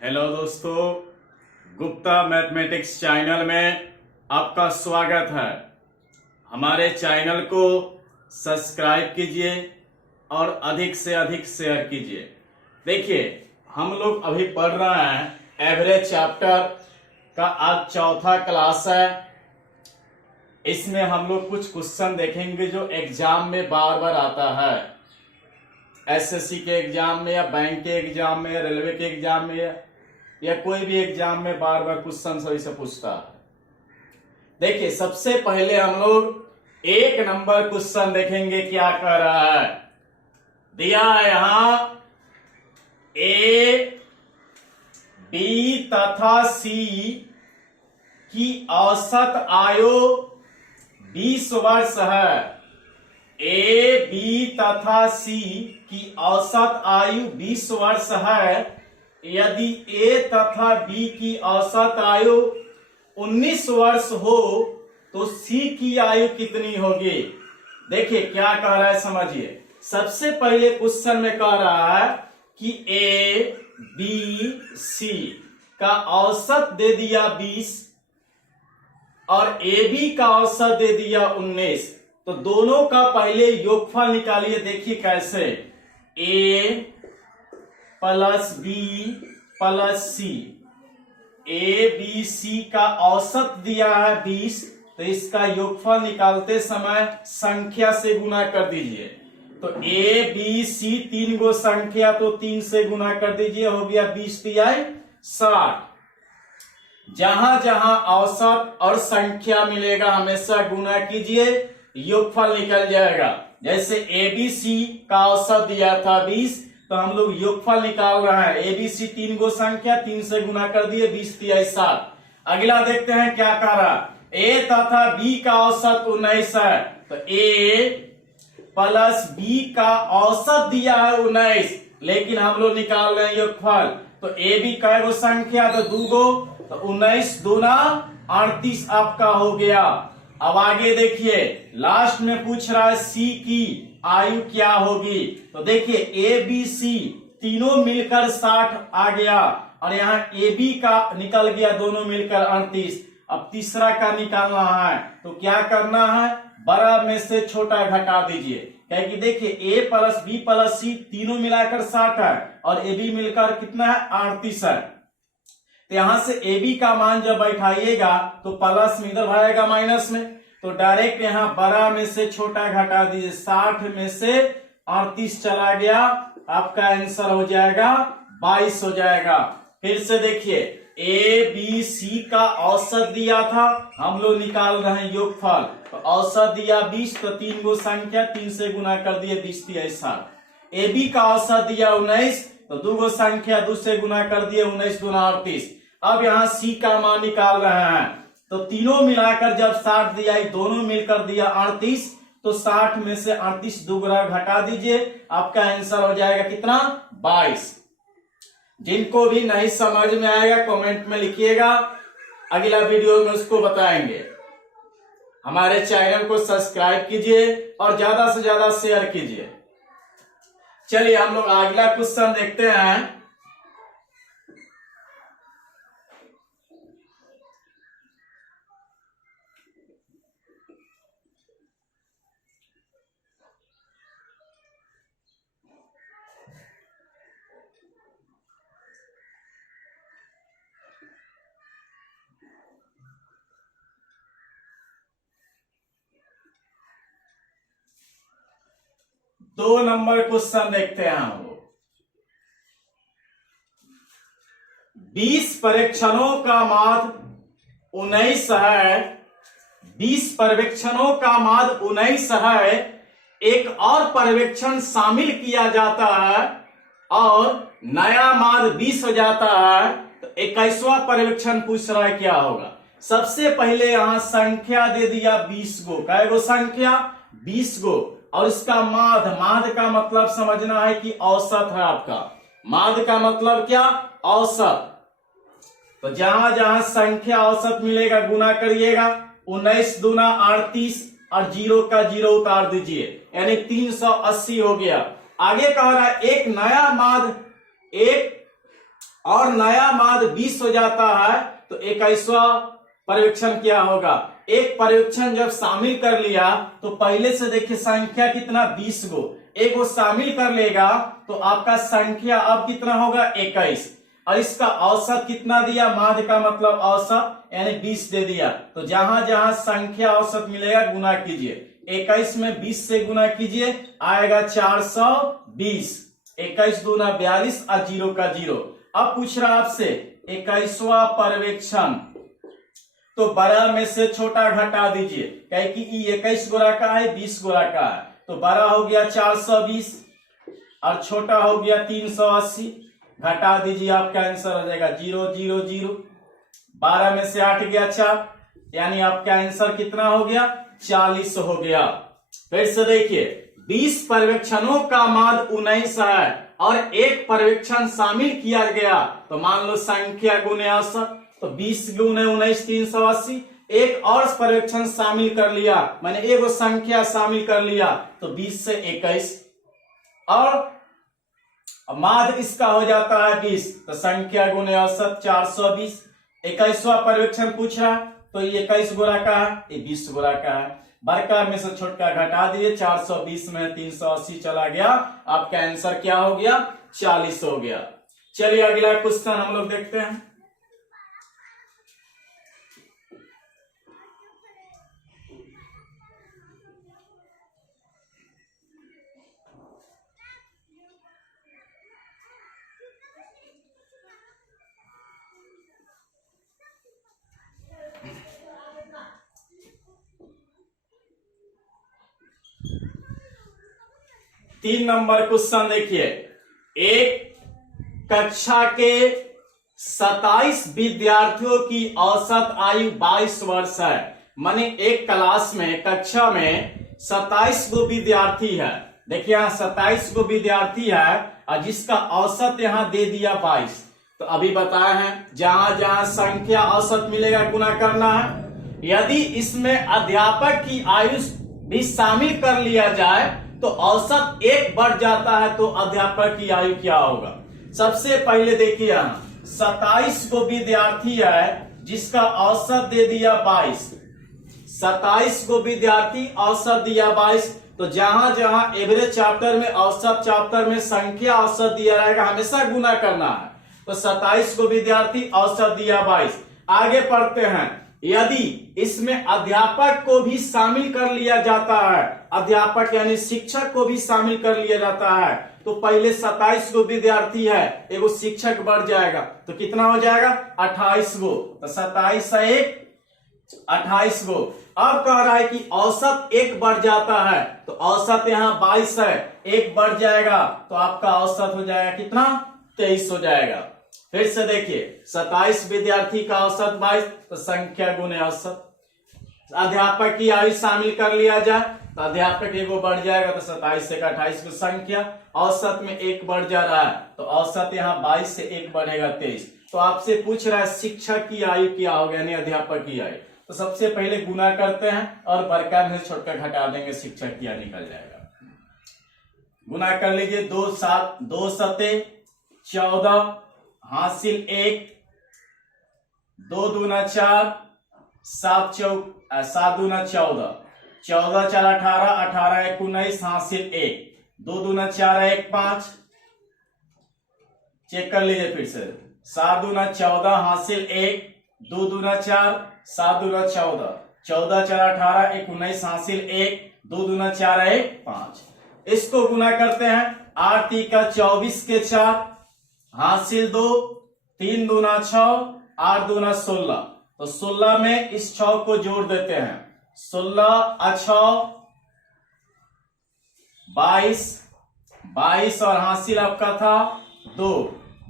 Hello दोस्तों, Gupta mathematics channel में आपका स्वागत है। हमारे चैनल को सब्सक्राइब कीजिए और अधिक से अधिक शेयर कीजिए। देखिए, हम लोग अभी पढ़ रहे हैं एवरेज चैप्टर का। आज चौथा क्लास है। इसमें हम लोग कुछ क्वेश्चन देखेंगे जो एग्जाम में बार बार आता है। एसएससी के एग्जाम में या बैंक के एग्जाम में या रेलवे के एग्जाम में या कोई भी एग्जाम में बार बार क्वेश्चन सभी से पूछता है। देखिए, सबसे पहले हम लोग एक नंबर क्वेश्चन देखेंगे क्या कह रहा है। दिया है यहां ए, बी तथा सी की औसत आयु 20 वर्ष है। ए, बी तथा सी की औसत आयु 20 वर्ष है। यदि ए तथा बी की औसत आयु 19 वर्ष हो तो सी की आयु कितनी होगी। देखिए क्या कह रहा है, समझिए। सबसे पहले क्वेश्चन में कह रहा है कि ए, बी, सी का औसत दे दिया 20 और ए बी का औसत दे दिया 19। तो दोनों का पहले योगफल निकालिए। देखिए कैसे, A plus B plus C. A B C का औसत दिया है 20, तो इसका योगफल निकालते समय संख्या से गुना कर दीजिए। तो ए बी सी तीन गो संख्या, तो 3 से गुना कर दीजिए, हो गया 20 तिहाई 60। जहां जहां औसत और संख्या मिलेगा हमेशा गुना कीजिए, योगफल निकल जाएगा। जैसे ए बी सी का औसत दिया था 20, तो हम लोग योगफल निकाल रहे हैं। ए बी सी तीन गो संख्या, 3 से गुना कर दिए, 20 तिहाई 60। अगला देखते हैं क्या कह रहा। ए तथा बी का औसत 19 है, तो ए प्लस बी का औसत दिया है 19, लेकिन हम लोग निकाल रहे हैं योगफल। तो ए बी कै गो संख्या, तो 2 गो, तो 19 दूना 38 आपका हो गया। अब आगे देखिए, लास्ट में पूछ रहा है सी की आयु क्या होगी। तो देखिए ए बी सी तीनों मिलकर 60 आ गया, और यहाँ ए बी का निकल गया दोनों मिलकर 38। अब तीसरा का निकालना है, तो क्या करना है, बड़ा में से छोटा घटा दीजिए। क्योंकि देखिए ए प्लस बी प्लस सी तीनों मिलाकर 60 है और ए बी मिलकर कितना है, 38 है। तो यहां से ए बी का मान जब बैठाइएगा तो प्लस में इधर भागेगा माइनस में, तो डायरेक्ट यहां बड़ा में से छोटा घटा दीजिए। 60 में से 38 चला गया, आपका आंसर हो जाएगा 22 हो जाएगा। फिर से देखिए, ए बी सी का औसत दिया था, हम लोग निकाल रहे हैं योगफल। तो औसत दिया 20, तो 3 गो संख्या, 3 से गुना कर दिए, 20 तिहाई 60। ए बी का औसत दिया 19, तो 2 गो संख्या, 2 से गुना कर दिए, 19 दूना 38। अब यहाँ सी का मान निकाल रहे हैं, तो तीनों मिलाकर जब 60 दिया, दोनों मिलकर दिया 38, तो 60 में से 38 दोगुना घटा दीजिए, आपका आंसर हो जाएगा कितना, 22। जिनको भी नहीं समझ में आएगा कमेंट में लिखिएगा, अगला वीडियो में उसको बताएंगे। हमारे चैनल को सब्सक्राइब कीजिए और ज्यादा से ज्यादा शेयर कीजिए। चलिए हम लोग अगला क्वेश्चन देखते हैं। दो नंबर क्वेश्चन देखते हैं हम लोग। 20 परीक्षणों का माध्य 19 है। 20 पर्यवेक्षणों का माध्य 19 है। एक और पर्यवेक्षण शामिल किया जाता है और नया माध्य 20 हो जाता है, तो 21वां पर्यवेक्षण पूछ रहा है क्या होगा। सबसे पहले यहां संख्या दे दिया 20 गो। कै गो संख्या, 20 गो, और इसका माध्य, माध्य का मतलब समझना है कि औसत है आपका। माध्य का मतलब क्या, औसत। तो जहां जहां संख्या औसत मिलेगा गुना करिएगा, 19 दूना 38 और 0 का 0 उतार दीजिए, यानी 380 हो गया। आगे कह रहा है एक नया माध्य, एक और नया माद 20 हो जाता है तो 21वां पर्यवेक्षण क्या होगा। एक पर्यवेक्षण जब शामिल कर लिया तो पहले से देखिए संख्या कितना 20 गो, एक वो शामिल कर लेगा तो आपका संख्या अब कितना होगा 21, और इसका औसत कितना दिया, माध्य का मतलब औसत यानी 20 दे दिया। तो जहां जहां संख्या औसत मिलेगा गुना कीजिए, 21 में 20 से गुना कीजिए आएगा 420, 21 दूना 42 और 0 का 0। अब पूछ रहा आपसे 21वां पर्यवेक्षण, तो बड़ा में से छोटा घटा दीजिए, कहे कि 21 गोरा का है 20 गोरा का है, तो बड़ा हो गया 420 और छोटा हो गया 380, घटा दीजिए आपका आंसर हो जाएगा 0 0 0। 12 में से 8 गया 4, यानी आपका आंसर कितना हो गया 40 हो गया। फिर से देखिए 20 पर्यवेक्षणों का माद 19 है और एक पर्यवेक्षण शामिल किया गया, तो मान लो संख्या गुने औसत, तो 20 गुने 19 380, एक और पर्यवेक्षण शामिल कर लिया, मैंने एक संख्या शामिल कर लिया तो 20 से 21 और माध्य इसका हो जाता है 20, तो संख्या गुने औसत 420। 21वां पर्यवेक्षण पूछा तो ये 21 गोरा का है, ये 20 गोरा का है, बड़का में से छोटका घटा दिए, 420 में 380 चला गया, आपका आंसर क्या हो गया 40 हो गया। चलिए अगला क्वेश्चन हम लोग देखते हैं। तीन नंबर क्वेश्चन देखिए, एक कक्षा के 27 विद्यार्थियों की औसत आयु 22 वर्ष है, माने एक क्लास में कक्षा में 27 गो विद्यार्थी है। देखिए यहां 27 गो विद्यार्थी है और जिसका औसत यहां दे दिया 22, तो अभी बताए हैं जहां जहां संख्या औसत मिलेगा गुना करना है। यदि इसमें अध्यापक की आयु भी शामिल कर लिया जाए तो औसत 1 बढ़ जाता है, तो अध्यापक की आयु क्या होगा। सबसे पहले देखिए यहां 27 गो विद्यार्थी है जिसका औसत दे दिया 22, 27 गो विद्यार्थी औसत दिया 22, तो जहां जहां एवरेज चैप्टर में औसत चैप्टर में संख्या औसत दिया रहेगा हमेशा गुना करना है, तो 27 गो विद्यार्थी औसत दिया 22। आगे पढ़ते हैं, यदि इसमें अध्यापक को भी शामिल कर लिया जाता है, अध्यापक यानी शिक्षक को भी शामिल कर लिया जाता है, तो पहले 27 गो विद्यार्थी है, एगो शिक्षक बढ़ जाएगा, तो कितना हो जाएगा 28 गो, तो 27 है 1 28 गो। अब कह रहा है कि औसत 1 बढ़ जाता है, तो औसत यहाँ 22 है, 1 बढ़ जाएगा तो आपका औसत हो जाएगा कितना 23 हो जाएगा। फिर से देखिए 27 विद्यार्थी का औसत 22, तो संख्या गुने औसत, अध्यापक की आयु शामिल कर लिया जाए तो अध्यापक एगो बढ़ जाएगा, तो 27 से 28 को संख्या औसत में 1 बढ़ जा रहा है, तो औसत यहाँ 22 से 1 बढ़ेगा 23। तो आपसे पूछ रहा है शिक्षक की आयु क्या होगा यानी अध्यापक की आयु, तो सबसे पहले गुना करते हैं और बड़का में छोटका घटा देंगे, शिक्षक की आयु निकल जाएगा। गुना कर लीजिए, 2 सते 14 हासिल 1, 2 दूना 4, 7 दूना 14, 14 4 18, 18 1 19 हासिल 1, 2 दूना 4 1 5, चेक कर लीजिए फिर से, 7 दूना 14 हासिल 1, 2 दूना 4, 7 दूना 14, 14 4 18 1 19 हासिल 1, 2 दूना 4 1 5। इसको गुना करते हैं, 8 का 24 के 4 हासिल 2, 3 दूना 6, 8 दूना 16, तो 16 में इस 6 को जोड़ देते हैं, 16 और 6 22, 22 और हासिल आपका था 2,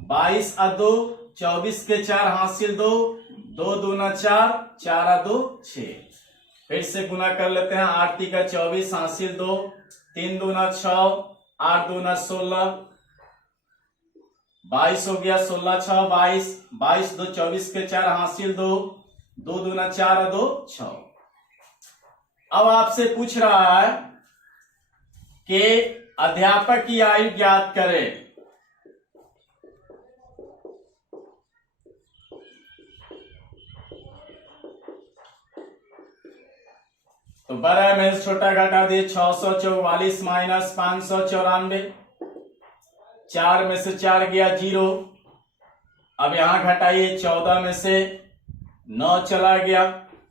22 और 2 24 के 4 हासिल 2, 2 दूना 4, 4 और 2 6। फिर से गुना कर लेते हैं, 8 का 24 हासिल 2, 3 दूना 6, 8 दूना 16, 22 हो गया, 16 6 22, 22 2 24 के 4 हासिल 2, 2 दूना 4 और 2 6। अब आपसे पूछ रहा है कि अध्यापक की आयु ज्ञात करें। तो बड़ा में से छोटा घटा दिए, 644 माइनस 594, 4 में से 4 गया 0। अब यहां घटाइए, 14 में से 9 चला गया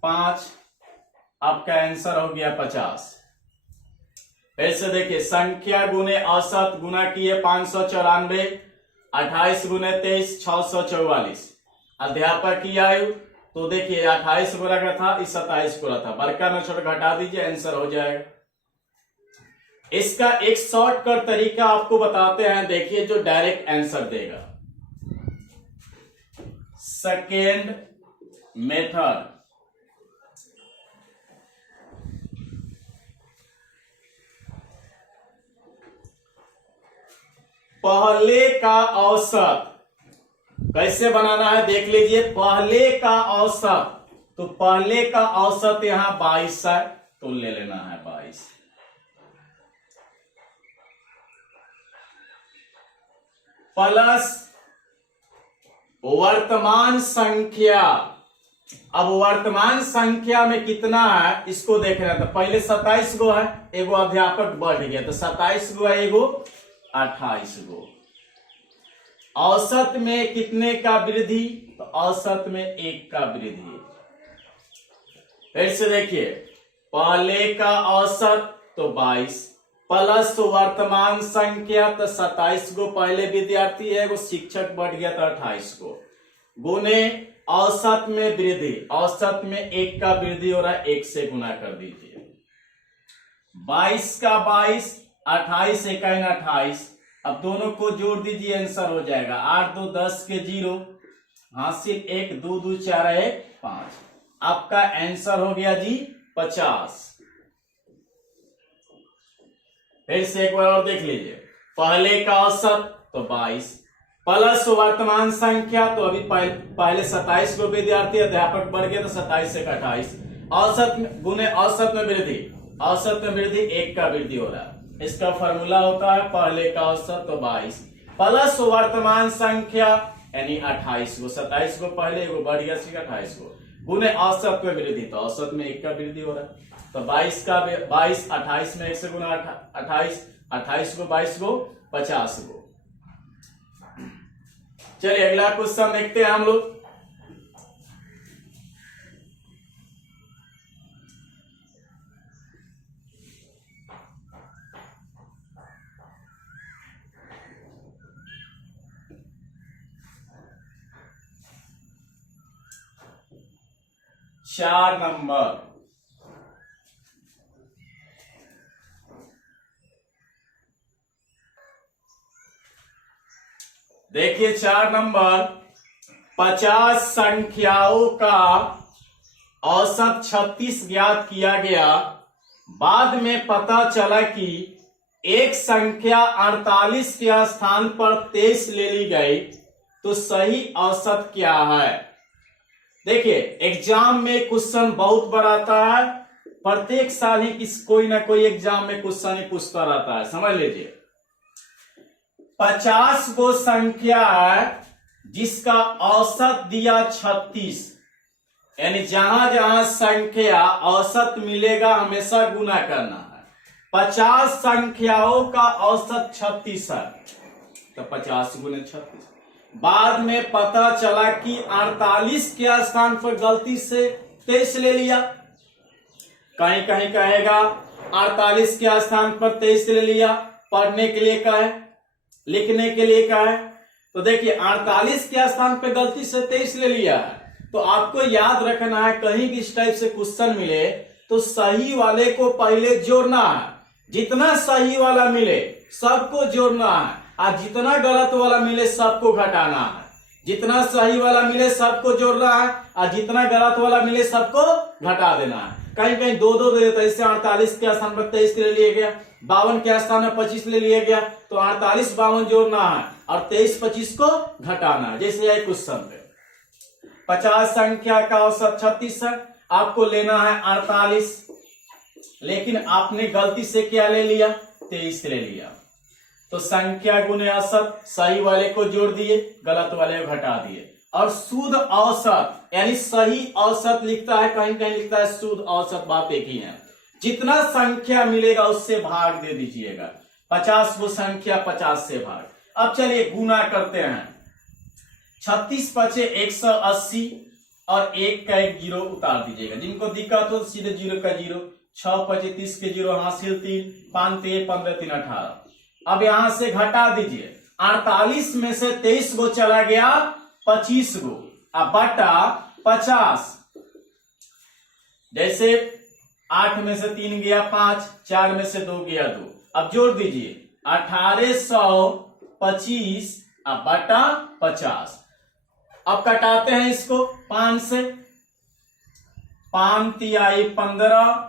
5, आपका आंसर हो गया 50। फिर से देखिए, संख्या गुने औसत गुना किए 594, 28 गुने 23 644। अध्यापक की आयु तो देखिए 28 गुना का था, इस 27 गुना था, बड़का में छोटा घटा दीजिए, आंसर हो जाएगा। इसका एक शॉर्टकट तरीका आपको बताते हैं, देखिए जो डायरेक्ट आंसर देगा। सेकेंड मेथड, पहले का औसत कैसे बनाना है देख लीजिए। पहले का औसत, तो पहले का औसत यहां 22 है, तो ले लेना है 22 प्लस वर्तमान संख्या। अब वर्तमान संख्या में कितना है इसको देख रहे हैं, तो पहले 27 गो है, एगो अध्यापक बढ़ गया तो 27 गो है, एगो 28 गो। औसत में कितने का वृद्धि, तो औसत में 1 का वृद्धि। फिर से देखिए, पहले का औसत तो 22 प्लस वर्तमान संख्या तो 27 गो पहले विद्यार्थी है, वो शिक्षक बढ़ गया तो 28 गो, गुने औसत में वृद्धि, औसत में 1 का वृद्धि हो रहा है, 1 से गुना कर दीजिए। 22 का 22, 28 इकाइन 28, अब दोनों को जोड़ दीजिए, आंसर हो जाएगा 8 2 10 के 0, हासिल 1 2 2 4 1 5। आपका आंसर हो गया जी 50। फिर से एक बार और देख लीजिए, पहले का औसत तो 22 प्लस वर्तमान संख्या, तो अभी पहले 27 को विद्यार्थी, अध्यापक बढ़ गया तो 27 से 28, औसत गुने औसत में वृद्धि, औसत में वृद्धि 1 का वृद्धि हो रहा है। इसका फॉर्मूला होता है पहले का औसत तो 22 प्लस वर्तमान संख्या यानी 28 को, 27 को पहले एगो बढ़ गया 28 को, गुने औसत में वृद्धि, तो औसत में 1 का वृद्धि हो रहा है। तो 22 का 22, 28 में 1 से गुना 28, 28 को 22 को 50 को। चलिए अगला क्वेश्चन देखते हैं हम लोग। चार नंबर, देखिए 4 नंबर, 50 संख्याओं का औसत 36 ज्ञात किया गया, बाद में पता चला कि एक संख्या 48 के स्थान पर 23 ले ली गई, तो सही औसत क्या है। देखिए एग्जाम में क्वेश्चन बहुत बार आता है, प्रत्येक साल ही कोई ना कोई एग्जाम में क्वेश्चन ही पूछता रहता है, समझ लीजिए। 50 को संख्या है जिसका औसत दिया 36, यानी जहां जहां संख्या औसत मिलेगा हमेशा गुना करना है। 50 संख्याओं का औसत 36 है, तो 50 गुने 36। बाद में पता चला कि 48 के स्थान पर गलती से 23 ले लिया, कहीं कहीं कहेगा 48 के स्थान पर 23 ले लिया, पढ़ने के लिए कहे, लिखने के लिए कहे। तो देखिए 48 के स्थान पे गलती से 23 ले लिया है, तो आपको याद रखना है कहीं भी इस टाइप से क्वेश्चन मिले तो सही वाले को पहले जोड़ना है, जितना सही वाला मिले सबको जोड़ना है, और जितना गलत वाला मिले सबको घटाना है। जितना सही वाला मिले सबको जोड़ना है, और जितना गलत वाला मिले सबको घटा देना है। कहीं कहीं दो दो दे देता है, इससे 48 के स्थान पर 23 ले लिया गया, 52 के स्थान में 25 ले लिया गया, तो 48 52 जोड़ना है और 23 25 को घटाना है, जैसे यह क्वेश्चन पे 50 संख्या का औसत 36 है, आपको लेना है 48, लेकिन आपने गलती से क्या ले लिया 23 ले लिया, तो संख्या गुने औसत, सही वाले को जोड़ दिए, गलत वाले को घटा दिए, और शुद्ध औसत यानी सही औसत लिखता है, कहीं कहीं लिखता है शुद्ध औसत, बात एक ही है। जितना संख्या मिलेगा उससे भाग दे दीजिएगा। 50 को संख्या 50 से भाग। अब चलिए गुना करते हैं। 36 पचे 180 और 1 का 1 जीरो उतार दीजिएगा। जिनको दिक्कत हो सीधे 0 का 0। 6 पचे 30 के 0 हासिल 3, 5 3 15 3 18। अब यहां से घटा दीजिए। 48 में से 23 गो चला गया 25 गो, अब बटा 50। जैसे 8 में से 3 गया 5, 4 में से 2 गया 2। अब जोड़ दीजिए 1825 अब बटा 50। अब कटाते हैं इसको 5 से। 5 तिहाई 15,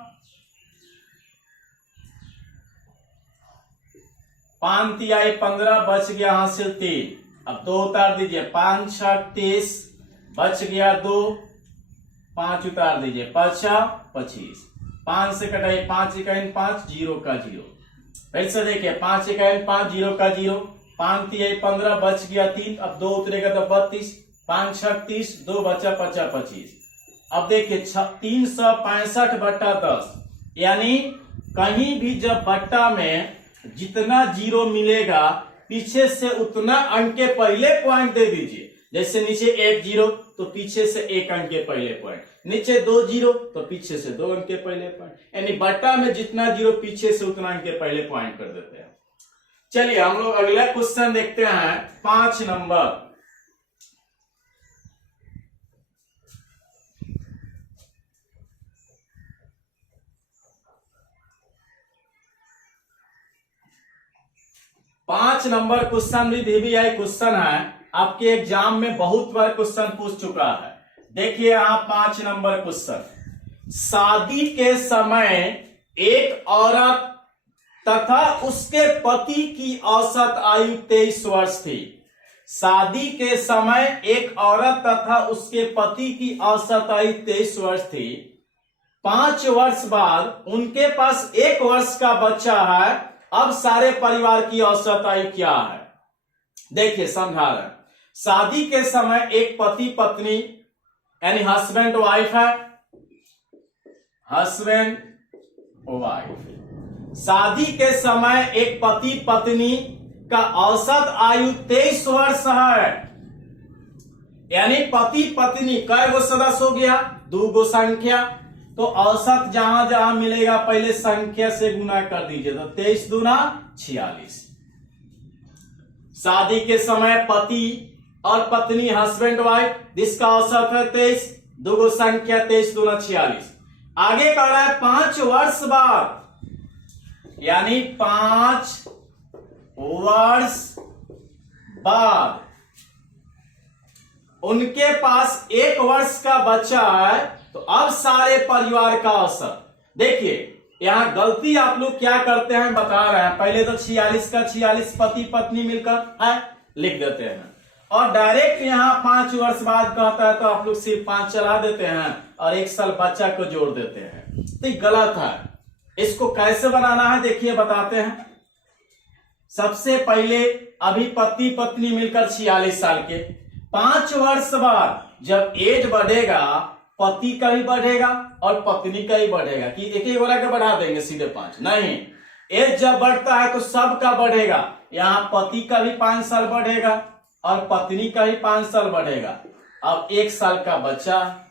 5 तिहाई 15 बच गया हासिल 3। अब 2 उतार दीजिए। 5 6 30 बच गया 2, 5 उतार दीजिए 5 25। 5 से कटाइए 5 इकाइन 5 0 का 0। फिर से देखिए 5 इकाइन 5 0 का 0। 5 तिहाई 15 बच गया 3। अब 2 उतरेगा तो 32। 5 6 30 2 बचा 50 25। अब देखिए 365 बट्टा 10, यानी कहीं भी जब बट्टा में जितना जीरो मिलेगा पीछे से उतना अंक के पहले पॉइंट दे दीजिए। जैसे नीचे 1 0 तो पीछे से 1 अंक के पहले पॉइंट, नीचे 2 0 तो पीछे से 2 अंक के पहले पॉइंट, यानी बट्टा में जितना जीरो पीछे से उतना अंक के पहले पॉइंट कर देते हैं। चलिए हम लोग अगला क्वेश्चन देखते हैं 5 नंबर। पांच नंबर क्वेश्चन भी VVI क्वेश्चन है, आपके एग्जाम में बहुत बार क्वेश्चन पूछ चुका है। देखिए यहां 5 नंबर क्वेश्चन। शादी के समय एक औरत तथा उसके पति की औसत आयु 23 वर्ष थी। शादी के समय एक औरत तथा उसके पति की औसत आयु 23 वर्ष थी। 5 वर्ष बाद उनके पास 1 वर्ष का बच्चा है। अब सारे परिवार की औसत आयु क्या है? देखिए समझा रहे हैं। शादी के समय एक पति पत्नी यानी हस्बैंड वाइफ है, हस्बैंड वाइफ। शादी के समय एक पति पत्नी का औसत आयु 23 वर्ष है, यानी पति पत्नी कै गो सदस्य हो गया? 2 गो संख्या। तो औसत जहां जहां मिलेगा पहले संख्या से गुना कर दीजिए, तो 23 दूना 46। शादी के समय पति और पत्नी हस्बैंड वाइफ जिसका औसत है 23, 2 गो संख्या 23 दूना 46। आगे कह रहा है 5 वर्ष बाद, यानी 5 वर्ष बाद उनके पास 1 वर्ष का बच्चा है। तो अब सारे परिवार का औसत देखिए, यहां गलती आप लोग क्या करते हैं बता रहे हैं। पहले तो 46 का 46 पति पत्नी मिलकर है लिख देते हैं, और डायरेक्ट यहां 5 वर्ष बाद कहता है तो आप लोग सिर्फ 5 चला देते हैं और 1 साल बच्चा को जोड़ देते हैं। तो ये गलत है। इसको कैसे बनाना है देखिए बताते हैं। सबसे पहले अभी पति पत्नी मिलकर 46 साल के, 5 वर्ष बाद जब एज बढ़ेगा पति का भी बढ़ेगा और पत्नी का ही बढ़ेगा, कि एक एक वाला का बढ़ा देंगे सीधे 5 नहीं। एज जब बढ़ता है तो सबका बढ़ेगा। यहां पति का भी 5 साल बढ़ेगा और पत्नी का भी 5 साल बढ़ेगा। अब 1 साल का बच्चा।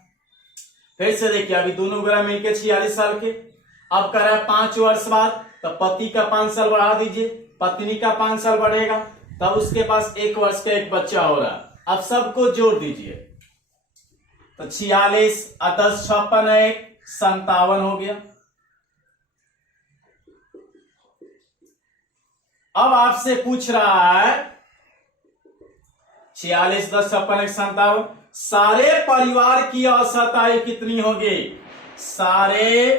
फिर से देखिए अभी दोनों गोरा मिलकर 46 साल के। अब कह रहा है 5 वर्ष बाद, तो पति का 5 साल बढ़ा दीजिए, पत्नी का 5 साल बढ़ेगा, तब उसके पास 1 वर्ष का एक बच्चा हो रहा है। अब सबको जोड़ दीजिए, तो 46 और 10 56 1 57 हो गया। अब आपसे पूछ रहा है 46 10 56 1 57, सारे परिवार की औसत आयु कितनी होगी? सारे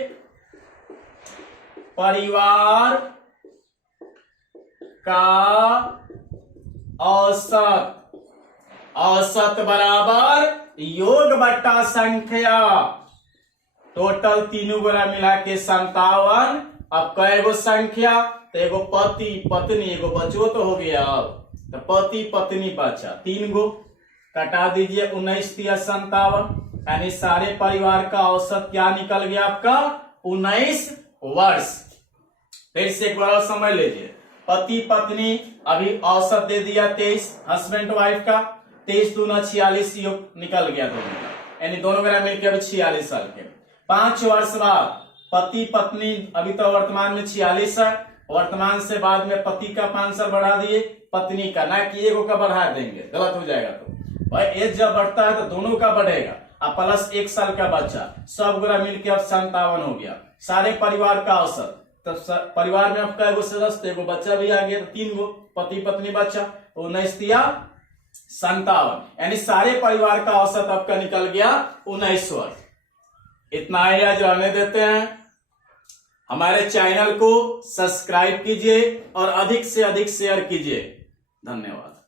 परिवार का औसत, औसत बराबर योग बट्टा संख्या, टोटल तीनों गोरा मिला के 57। अब कै गो संख्या? तो एगो पति पत्नी एगो बच्चो तो हो गया। अब तो पति पत्नी बच्चा 3 गो, कटा दीजिए 19 या 57, यानी सारे परिवार का औसत क्या निकल गया आपका? 19 वर्ष। फिर से एक बार और समझ लीजिए, पति पत्नी अभी औसत दे दिया 23, हस्बैंड वाइफ का 23 दूना 46 योग निकल गया दोनों का, यानी दोनों का मिलकर अभी 46 साल के। 5 वर्ष बाद पति पत्नी, अभी तो वर्तमान में 46 है, वर्तमान से बाद में पति का 5 साल बढ़ा दिए, पत्नी का, ना कि एगो का बढ़ा देंगे, गलत हो जाएगा। तो भाई एज जब बढ़ता है तो दोनों का बढ़ेगा, अब प्लस 1 साल का बच्चा, सब गोरा मिलकर अब 57 हो गया, सारे परिवार का औसत। तब परिवार में आपका एगो सदस्य, एगो बच्चा भी आ गया, तो 3 गो पति पत्नी बच्चा, 19 तिया 57, यानी सारे परिवार का औसत आपका निकल गया 19 वर्ष। इतना ही आज रहने देते हैं। हमारे चैनल को सब्सक्राइब कीजिए और अधिक से अधिक शेयर कीजिए। धन्यवाद।